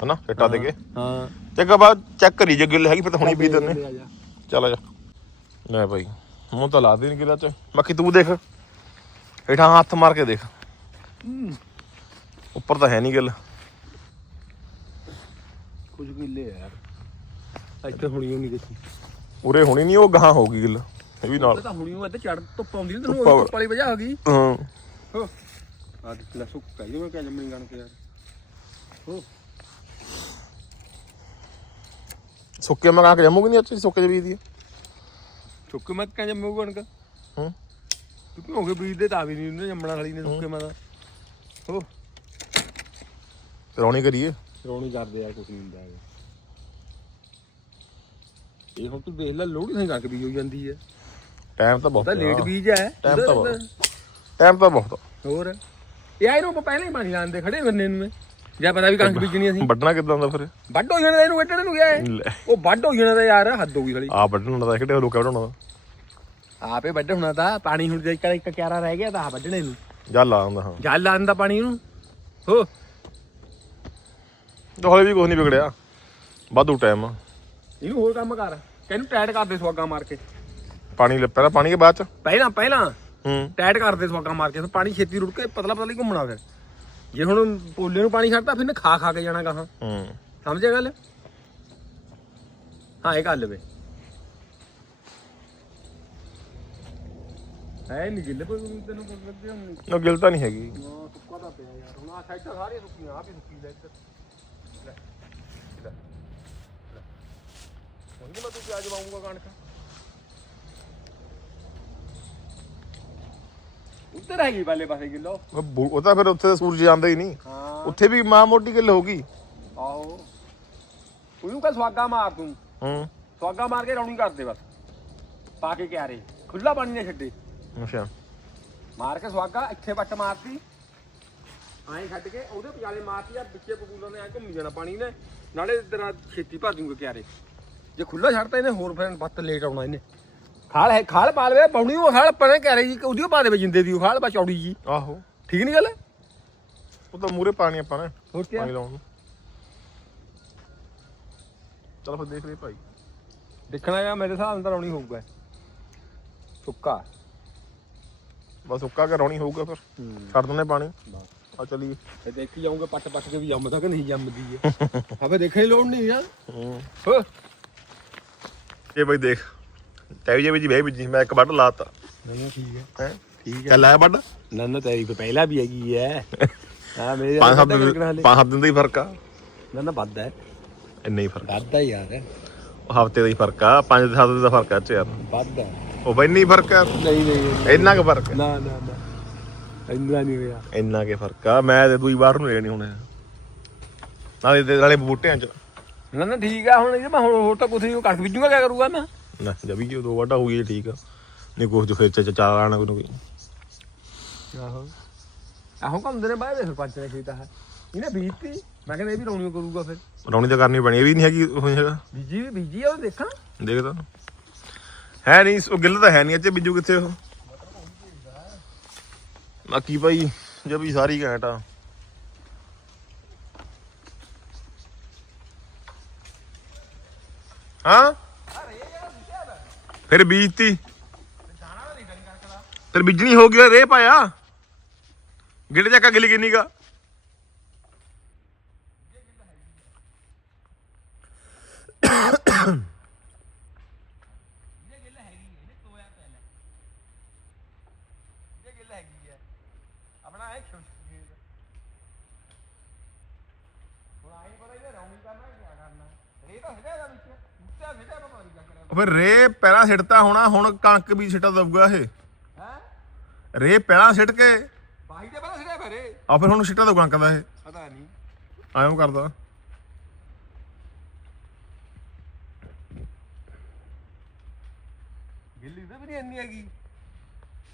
ਹਨਾ? ਇੱਟਾ ਦੇ ਕੇ। ਹਾਂ। ਚੱਕ ਬਾਅਦ ਚੈੱਕ ਕਰੀ ਜੇ ਗਿੱਲ ਹੈਗੀ ਫਿਰ ਤਾਂ ਹੁਣੀ ਆ ਜਾ। ਚੱਲ ਆ ਜਾ। ਲੈ ਭਾਈ ਮੂੰਹ ਤਾਂ ਲਾ ਦੇ ਨਹੀਂ ਗਿੱਲਾ ਚ ਬਾਕੀ ਤੂੰ ਦੇਖ। ਹੇਠਾਂ ਹੱਥ ਮਾਰ ਕੇ ਦੇਖ। ਉੱਪਰ ਤਾਂ ਹੈ ਨਹੀਂ ਗਿੱਲ। ਕੁਝ ਗਿੱਲੇ ਯਾਰ। ਇੱਥੇ ਹੁਣੀ ਹੋਣੀ ਦੇਖੀ। ਉਰੇ ਹੁਣੀ ਨਹੀਂ ਉਹ ਗਾਹਾਂ ਹੋਊਗੀ ਗਿੱਲ। ਇਹ ਵੀ ਨਾਲ। ਤਾਂ ਹੁਣੀ ਉਹ ਇੱਥੇ ਚੜ ਧੁੱਪ ਆਉਂਦੀ ਨਾ ਤੈਨੂੰ ਧੁੱਪ ਉਹ ਧੁੱਪ ਵਾਲੀ ਵਜ੍ਹਾ ਹੋ ਗਈ। ਹਾਂ। ਹੋ। ਆ ਦੇਖ ਲੈ ਸੁੱਕ ਕਈ ਮੈਂ ਕਿਆ ਜੰਮਣੀ ਗਣ ਕੇ ਯਾਰ। ਹੋ। ਸੁੱਕੇ ਮੈਂ ਕਹਾਂ ਕਿ ਜੰਮੂਗੀ ਨਹੀਂ ਅੱਛੀ ਸੁੱਕੇ ਬੀਜ ਦੀ? ਸੁੱਕ ਮੈਂ ਕਿਆ ਜੰਮੂ ਗਣ ਕੇ? ਹੂੰ। ਤੂੰ ਹੋ ਗਏ ਬੀਜ ਦੇ ਤਾਂ ਵੀ ਨਹੀਂ ਉਹਨੇ ਜੰਮਣਾ ਵਾਲੀ ਨੇ ਸੁੱਕੇ ਮੈਂ ਦਾ ਹੋ। ਰੌਣੀ ਕਰੀਏ? ਰੋਣੀ ਕਰਦੇ ਆ ਕੁਝ ਨਹੀਂ ਹੁੰਦਾ ਹੈਗਾ। ਇਹ ਹੁਣ ਤੂੰ ਦੇਖ ਲੈ ਲੋਹੜੀ ਨਹੀਂ ਕਣਕ ਬੀਜ ਹੋ ਜਾਂਦੀ ਹੈ। ਟਾਈਮ ਤਾਂ ਬਹੁਤ ਤਾਂ ਲੇਟ। ਬੀਜ ਹੈ। Time ਤਾਂ ਬਹੁਤ। ਟਾਈਮ ਤਾਂ ਬਹੁਤ। ਹੋਰ? ਇਹ ਆਈ ਨੂੰ ਆਪਾਂ ਪਹਿਲਾਂ ਹੀ ਪਾਣੀ ਲਾਉਂਦੇ ਖੜੇ ਬੰਨੇ ਨੂੰ ਜਾਂ ਪਤਾ ਵੀ ਕਣਕ ਬੀਜਣੀ ਅਸੀਂ। ਵੱਢਣਾ ਕਿਦਾਂ ਦਾ ਫਿਰ? ਵੱਢ ਹੋ ਜਾਣਾ ਇਹਨੂੰ ਵੱਢਣ ਨੂੰ ਗਿਆ ਉਹ ਵੱਢ ਹੋ ਜਾਣਾ ਤਾਂ ਯਾਰ ਹੱਦ ਹੋ ਗਈ ਸਾਲੀ। ਆ ਵੱਢਣ ਦਾ ਕਿਹੜੇ ਲੋਕਾਂ ਵੱਢਣਾ? ਆਪੇ ਵੱਢ ਹੋਣਾ ਤਾਂ ਪਾਣੀ ਹੁਣ ਜੇ ਇੱਕ ਕਿਆਰਾ ਰਹਿ ਗਿਆ ਤਾਂ ਆ ਵੱਢਣੇ ਨੂੰ। ਜਾ ਲਾ ਆਂਦਾ ਹਾਂ। ਜਲ ਆਂਦਾ ਪਾਣੀ ਨੂੰ। ਹੋ। ਤਾਂ ਹਲੇ ਵੀ ਕੁਝ ਨਹੀਂ ਵਿਗੜਿਆ। ਵਾਧੂ ਟਾਈਮ ਆ। ਇਹਨੂੰ ਹੋਰ ਕੰਮ ਕਰ। ਕਹਿੰਨੂੰ ਟਾਈਟ ਕਰ ਦੇ ਸਵਾਗਾ ਮਾਰ ਕੇ। ਪਾਣੀ ਲੈ ਪਹਿਲਾਂ ਪਾਣੀ ਕੇ ਬਾਅਦ ਚ? ਪਹਿਲਾਂ ਪਹਿਲਾਂ। ਹੂੰ। ਟਾਈਟ ਕਰ ਦੇ ਸਵਾਗਾ ਮਾਰ ਕੇ ਫਿਰ ਪਾਣੀ ਛੇਤੀ ਰੁੜ ਕੇ ਪਤਲਾ ਪਤਲਾ ਹੀ ਘੁੰਮਣਾ ਫਿਰ। ਜੇ ਹੁਣ ਪੋਲੇ ਨੂੰ ਪਾਣੀ ਛੱਡਤਾ ਫਿਰ ਨੇ ਖਾ ਖਾ ਕੇ ਜਾਣਾ ਗਾਹਾਂ। ਹੂੰ। ਸਮਝਿਆ ਗੱਲ? ਹਾਂ ਇਹ ਗੱਲ ਵੇ। ਹੈ ਨਹੀਂ ਗਿੱਲੇ ਪਰ ਤੈਨੂੰ ਕੁਝ ਲੱਗੇ ਹੁਣ। ਨਾ ਗਿਲ ਤਾਂ ਨਹੀਂ ਹੈਗੀ। ਸੁੱਕਾ ਤਾਂ ਪਿਆ ਯਾਰ। ਹੁਣ ਆ ਸਾਈਡਾਂ ਸਾਰੀਆਂ ਸੁੱਕੀਆਂ ਆ ਵੀ ਸੁੱਕੀ ਲੈ ਇੱਧਰ ਲੈ ਲੈ ਲੈ। ਮੈਂ ਤੂੰ ਪਿਆਜ ਵਾਉਂਗਾ ਕਣਕ। ਉਹ ਉੱਤੇ ਰਹਿ ਗਈ ਬਾਲੇ ਪਾਸੇ ਕਿਲੋ। ਉਹ ਬੂ- ਉਹ ਤਾਂ ਫਿਰ ਉੱਥੇ ਤਾਂ ਸੂਰਜ ਜਾਂਦਾ ਹੀ ਨਹੀਂ। ਹਾਂ। ਉੱਥੇ ਵੀ ਮਾਂ ਮੋਟੀ ਗੱਲ ਹੋਗੀ ਆਹੋ। ਉਹਨੂੰ ਕਹ ਸਵਾਗਾ ਮਾਰ ਤੂੰ। ਹੂੰ। ਸਵਾਗਾ ਮਾਰ ਕੇ ਰੌਣੀ ਕਰਦੇ ਬਸ। ਪਾ ਕੇ ਕਿਆਰੇ। ਖੁੱਲਾ ਪਾਣੀ ਨਾ ਛੱਡੇ। ਅੱਛਾ। ਮਾਰ ਕੇ ਸਵਾਗਾ ਇੱਥੇ ਵੱਟ ਮਾਰਤੀ। ਐਂ ਛੱਡ ਕੇ ਉਹਦੇ ਪਿਆਲੇ ਮਾਰਤੀ ਆ ਵਿੱਚੇ ਪਪੂਲਰ ਨੇ ਆ ਘੁੰਮੀ ਜਾਣਾ ਪਾਣੀ ਨੇ ਨਾਲੇ ਤੇਰਾ ਛੇਤੀ ਭਰ ਜੂਗਾ ਕਿਆਰੇ। ਜੇ ਖੁੱਲਾ ਛੱਡਤਾ ਇਹਨੇ ਹੋਰ ਫਿਰ ਬੱਤ ਲੇਟ ਆਉਣਾ ਇਹਨੇ। ਖਾਲ ਹੈ ਖਾਲ ਪਾ ਲਵੇ ਪੌਣੀ ਉਹ ਖਾਲ ਪਰੇ ਕਿਆਰੇ ਜੀ ਉਹਦੀ ਪਾ ਦੇਵੇ ਜਿੰਦੇ ਦੀ ਉਹ ਖਾਲ ਬਾ ਚੌੜੀ ਜੀ। ਆਹੋ। ਠੀਕ ਨਹੀਂ ਗੱਲ? ਉਹ ਤਾਂ ਮੂਰੇ ਪਾਣੀ ਆਪਾਂ ਨੇ ਹੋਰ ਕੀ ਪਾਣੀ ਲਾਉਣ ਨੂੰ। ਚਲ ਫਿਰ ਦੇਖ ਲਈ ਭਾਈ। ਦੇਖਣਾ ਆ ਮੇਰੇ ਹਿਸਾਬ ਨਾਲ ਤਾਂ ਰੌਣੀ ਹੋਊਗਾ। ਸੁੱਕਾ। ਬਸ ਸੁੱਕਾ ਕੇ ਰੌਣੀ ਹੋਊਗਾ ਫਿਰ। ਛੱਡ ਦਿੰਦੇ ਪਾਣੀ। ਆ ਚਲੀਏ। ਤੇ ਦੇਖੀ ਜਾਊਂਗਾ ਪੱਟ ਪੱਟ ਕੇ ਵੀ ਜੰਮਦਾ ਕਿ ਨਹੀਂ ਜੰਮਦੀ ਹੈ ਆਪੇ ਦੇਖਣ ਦੀ ਲੋੜ ਨਹੀਂ ਆ। ਹੂੰ। ਇਹ ਬਈ ਦੇਖ ਤੈ ਜੇ ਵਿੱਚ ਬਹਿ ਬੀਜੀ ਮੈਂ ਇੱਕ ਵੱਢ ਲਾਤਾ। ਨਹੀਂ ਠੀਕ ਹੈ। ਹੈ? ਠੀਕ ਹੈ। ਚੱਲ ਆਇਆ ਵੱਢ। ਨਾ ਨਾ ਤੇਰੀ ਪਹਿਲਾਂ ਵੀ ਹੈਗੀ ਹੈ। ਹਾਂ ਮੇਰੇ ਪੰਜ ਹਲੇ। ਪੰਜ ਦਿਨ ਦਾ ਹੀ ਫ਼ਰਕ ਆ। ਨਾ ਨਾ ਵੱਧ ਹੈ। ਇੰਨਾ ਹੀ ਫ਼ਰਕ ਵੱਧ ਹੈ ਯਾਰ। ਹਫ਼ਤੇ ਦਾ ਹੀ ਫ਼ਰਕ ਆ ਪੰਜ ਸੱਤ ਦਿਨ ਦਾ ਫ਼ਰਕ ਆ ਚ ਯਾਰ। ਵੱਧ ਹੈ ਉਹ ਬਈ ਇੰਨਾ ਹੀ ਫ਼ਰਕ ਆ। ਨਹੀਂ ਨਹੀਂ। ਇੰਨਾ ਕੁ ਫ਼ਰਕ ਆ। ਨਾ ਨਾ ਨਾ। ਇੰਨਾ ਨਹੀਂ ਹੋਇਆ। ਇੰਨਾ ਕੇ ਫ਼ਰਕ ਆ? ਮੈਂ ਤੇ ਦੂਈ ਵਾਰ ਨੂੰ ਲੈਣੀ ਹੁਣ। ਨਾਲੇ ਤੇ ਨਾਲੇ ਬੂਟਿਆਂ ਚ। ਨਾ ਨਾ ਠੀਕ ਆ ਹੁਣ ਇਹ ਮੈਂ ਹੁਣ ਹੋਰ ਤਾਂ ਕੁਝ ਨਹੀਂ ਕਣਕ ਬੀਜੂਗਾ ਕਿਆ ਕਰੂਗਾ ਮੈਂ? ਨਾ ਜਬੀ ਜੋ ਦੋ ਵਾਟਾ ਹੋ ਗਈ ਠੀਕ ਆ। ਨਹੀਂ ਕੁਛ ਜੋ ਫਿਰ ਚ ਚਾਰ ਆਣਾ ਕੋਈ ਕੋਈ। ਆਹੋ। ਆਹੋ ਘੁੰਮਦੇ ਨੇ ਬਾਹਰ ਸਰਪੰਚ ਨੇ ਕੀਤਾ ਹੈ। ਇਹਨੇ ਬੀਜਤੀ। ਮੈਂ ਕਹਿੰਦਾ ਇਹ ਵੀ ਰੌਣੀ ਕਰੂਗਾ ਫਿਰ। ਰੌਣੀ ਤਾਂ ਕਰਨੀ ਪੈਣੀ ਇਹ ਵੀ ਨਹੀਂ ਹੈਗੀ ਉਹ ਹੈਗਾ ਬੀਜੀ ਵੀ ਬੀਜੀ ਆ ਉਹ ਦੇਖਾਂ। ਦੇਖਦਾ। ਹੈ ਨਹੀਂ ਉਹ ਗਿੱਲ ਤਾਂ ਹੈ ਨਹੀਂ ਅੱਛੇ ਬਿੱਜੂ ਕਿੱਥੇ ਉਹ? ਬਾਕੀ ਭਾਈ ਜਬੀ ਸਾਰੀ ਘੈਂਟ ਆ। ਹਾਂ? ਫਿਰ ਬੀਜਤੀ। ਫਿਰ ਬੀਜਣੀ ਹੋ ਗਈ ਰੇ ਪਾਇਆ। ਗਿੱਲ ਚੱਕਾ ਗਿੱਲੀ ਕਿੰਨੀ ਕਾ ਆਪਣਾ ਇਹ ਖੁਸ਼ ਹੁਣ ਆਈ ਪਤਾ ਇਹ ਰੌਣੀ ਕਰਨਾ ਕੀ ਕਰਨਾ ਇਹ ਤਾਂ ਹੈਗਾ ਇਹਦਾ ਵਿੱਚ ਉੱਤੇ ਸਿੱਧਾ ਬਿਮਾਰੀ ਜਾ ਕਰਿਆ ਉਹ ਫਿਰ ਰੇ ਪਹਿਲਾਂ ਸਿੱਟਤਾ ਹੋਣਾ ਹੁਣ ਕਣਕ ਵੀ ਸਿੱਟਾ ਦਊਗਾ ਇਹ। ਹੈ? ਰੇ ਪਹਿਲਾਂ ਸਿੱਟ ਕੇ। ਬਾਈ ਦੇ ਪਤਾ ਸਿੱਧਾ ਭਰੇ ਆ ਫਿਰ ਹੁਣ ਸਿੱਟਾ ਦਊ ਕਣਕ ਦਾ ਇਹ। ਪਤਾ ਨਹੀਂ। ਐਂ ਕਰਦਾ। ਗਿੱਲੀ ਤੇ ਵੀ ਨਹੀਂ ਇੰਨੀ ਹੈਗੀ।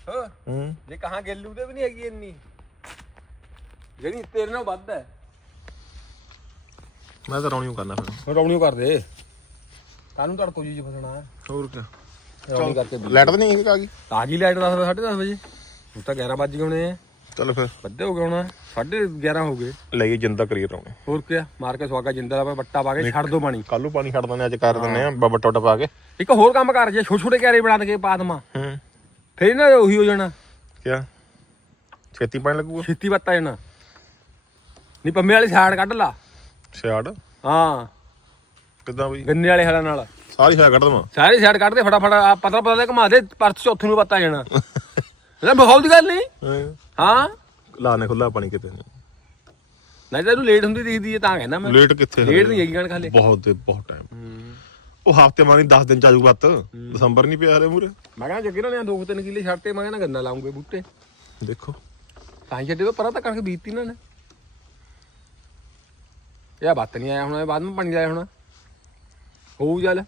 ਹੋ ਹੂੰ। ਜੇ ਕਹਾਂ ਗਿੱਲੂ ਤੇ ਵੀ ਨਹੀਂ ਹੈਗੀ ਇੰਨੀ। ਜਿਹੜੀ ਤੇਰੇ ਨਾਲ ਵੱਧ ਹੈ। ਮੈਂ ਤਾਂ ਰੌਣੀਓ ਕਰਨਾ ਫਿਰ। ਰੌਣੀਓ ਕਰ ਦੇ। ਕਾਨੂੰ ਤੜਕੋ ਜੀ ਫਸਣਾ ਹੋਰ ਕੀ? ਰੌਣੀ ਕਰਕੇ ਲਾਈਟ ਤਾਂ ਨਹੀਂ ਹੈਗੀ ਗਈ ਆ ਗਈ ਲਾਈਟ 10 ਵਜੇ 10:30 ਵਜੇ। ਹੁਣ ਤਾਂ 11 ਵੱਜ ਗਏ ਹੋਣੇ ਆ। ਚਲ ਫਿਰ। ਵੱਧੇ ਹੋ ਗਏ ਹੁਣ 11:30 ਹੋ ਗਏ। ਲਈਏ ਜਿੰਦਾ ਕਰੀਏ ਰੌਣੇ ਹੋਰ ਕੀ ਮਾਰ ਕੇ ਸਵਾਗਾ ਜਿੰਦਾ ਦਾ ਬੱਟਾ ਪਾ ਕੇ ਛੱਡ ਦੋ ਪਾਣੀ। ਕੱਲੂ ਪਾਣੀ ਛੱਡ ਦਿੰਦੇ ਅੱਜ ਕਰ ਦਿੰਦੇ ਆ ਬੱਬਾ ਟੋਟਾ ਪਾ ਕੇ। ਇੱਕ ਹੋਰ ਕੰਮ ਕਰ ਜੇ ਛੋਟੇ ਛੋਟੇ ਕਿਆਰੇ ਬਣਾ ਕੇ ਪਾ ਦਮਾ ਹੂੰ। ਫੇਰ ਨਾ ਉਹੀ ਹੋ ਜਾਣਾ। ਕਿਆ? ਛੇਤੀ ਪਾਣੀ ਲੱਗੂਗਾ? ਛੇਤੀ ਬੱਤਾ ਜਾਣਾ। ਨਹੀਂ ਪੰਮੇ ਵਾਲੀ ਸਾਈਡ ਕੱਢ ਲਾ। ਛਾੜ ਹਾਂ। ਕਿੱਦਾਂ ਬਈ? ਗੰਨੇ ਵਾਲੇ ਹਲਾਂ ਨਾਲ। ਸਾਰੀ ਛਾੜ ਕੱਢ ਦਵਾਂ। ਸਾਰੀ ਸਾਈਡ ਕੱਢ ਦੇ ਫਟਾਫਟ ਆ ਪਤਲਾ ਪਤਲਾ ਘੁਮਾ ਦੇ ਪਰਸ ਚੌਥੇ ਨੂੰ ਬੱਤਾ ਜਾਣਾ। ਇਹ ਬਹੁਤ ਦੀ ਗੱਲ ਨਹੀਂ? ਹਾਂ। ਲਾਣੇ ਖੁੱਲਾ ਪਾਣੀ ਕਿਤੇ। ਨਹੀਂ ਨਹੀਂ ਤਾਂ ਇਹਨੂੰ ਲੇਟ ਹੁੰਦੀ ਦਿਖਦੀ ਹੈ ਤਾਂ ਕਹਿੰਦਾ ਮੈਂ। ਲੇਟ ਕਿੱਥੇ ਲੇਟ ਨਹੀਂ ਹੈਗੀ ਕਣਕ ਹਲੇ। ਬਹੁਤ ਦੇ ਬਹੁਤ ਟਾਈਮ ਉਹ ਹਫ਼ਤੇ ਮਾਨੀ 10 ਦਿਨ ਚ ਆਜੂ ਬੱਤ ਦਸੰਬਰ ਨਹੀਂ ਪਿਆ ਹਲੇ ਮੂਰੇ ਮੈਂ ਕਹਿੰਦਾ ਜੱਗੇ ਨਾਲ ਦੋ ਕੁ ਤਿੰਨ ਕਿੱਲੇ ਛੱਡ ਤੇ ਮੈਂ ਕਹਿੰਦਾ ਗੰਨਾ ਲਾਉਂਗੇ ਬੂਟੇ। ਦੇਖੋ। ਤਾਂ ਹੀ ਛੱਡੇ ਤੋਂ ਪਰਾਂ ਤਾਂ ਕਣਕ ਬੀਜਤੀ ਨਾ ਨੇ। ਇਹ ਬੱਤ ਨਹੀਂ ਆਇਆ ਹੁਣ ਬਾਅਦ ਵਿੱਚ ਪਾਣੀ ਲਾਇਆ ਹੋਣਾ। ਹੋਊ ਚੱਲ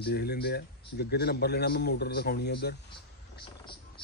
ਦੇਖ ਲੈਂਦੇ ਆ, ਗੱਗੇ ਤੇ ਨੰਬਰ ਲੈਣਾ, ਮੈਂ ਮੋਟਰ ਦਿਖਾਉਣੀ ਆ ਉਧਰ।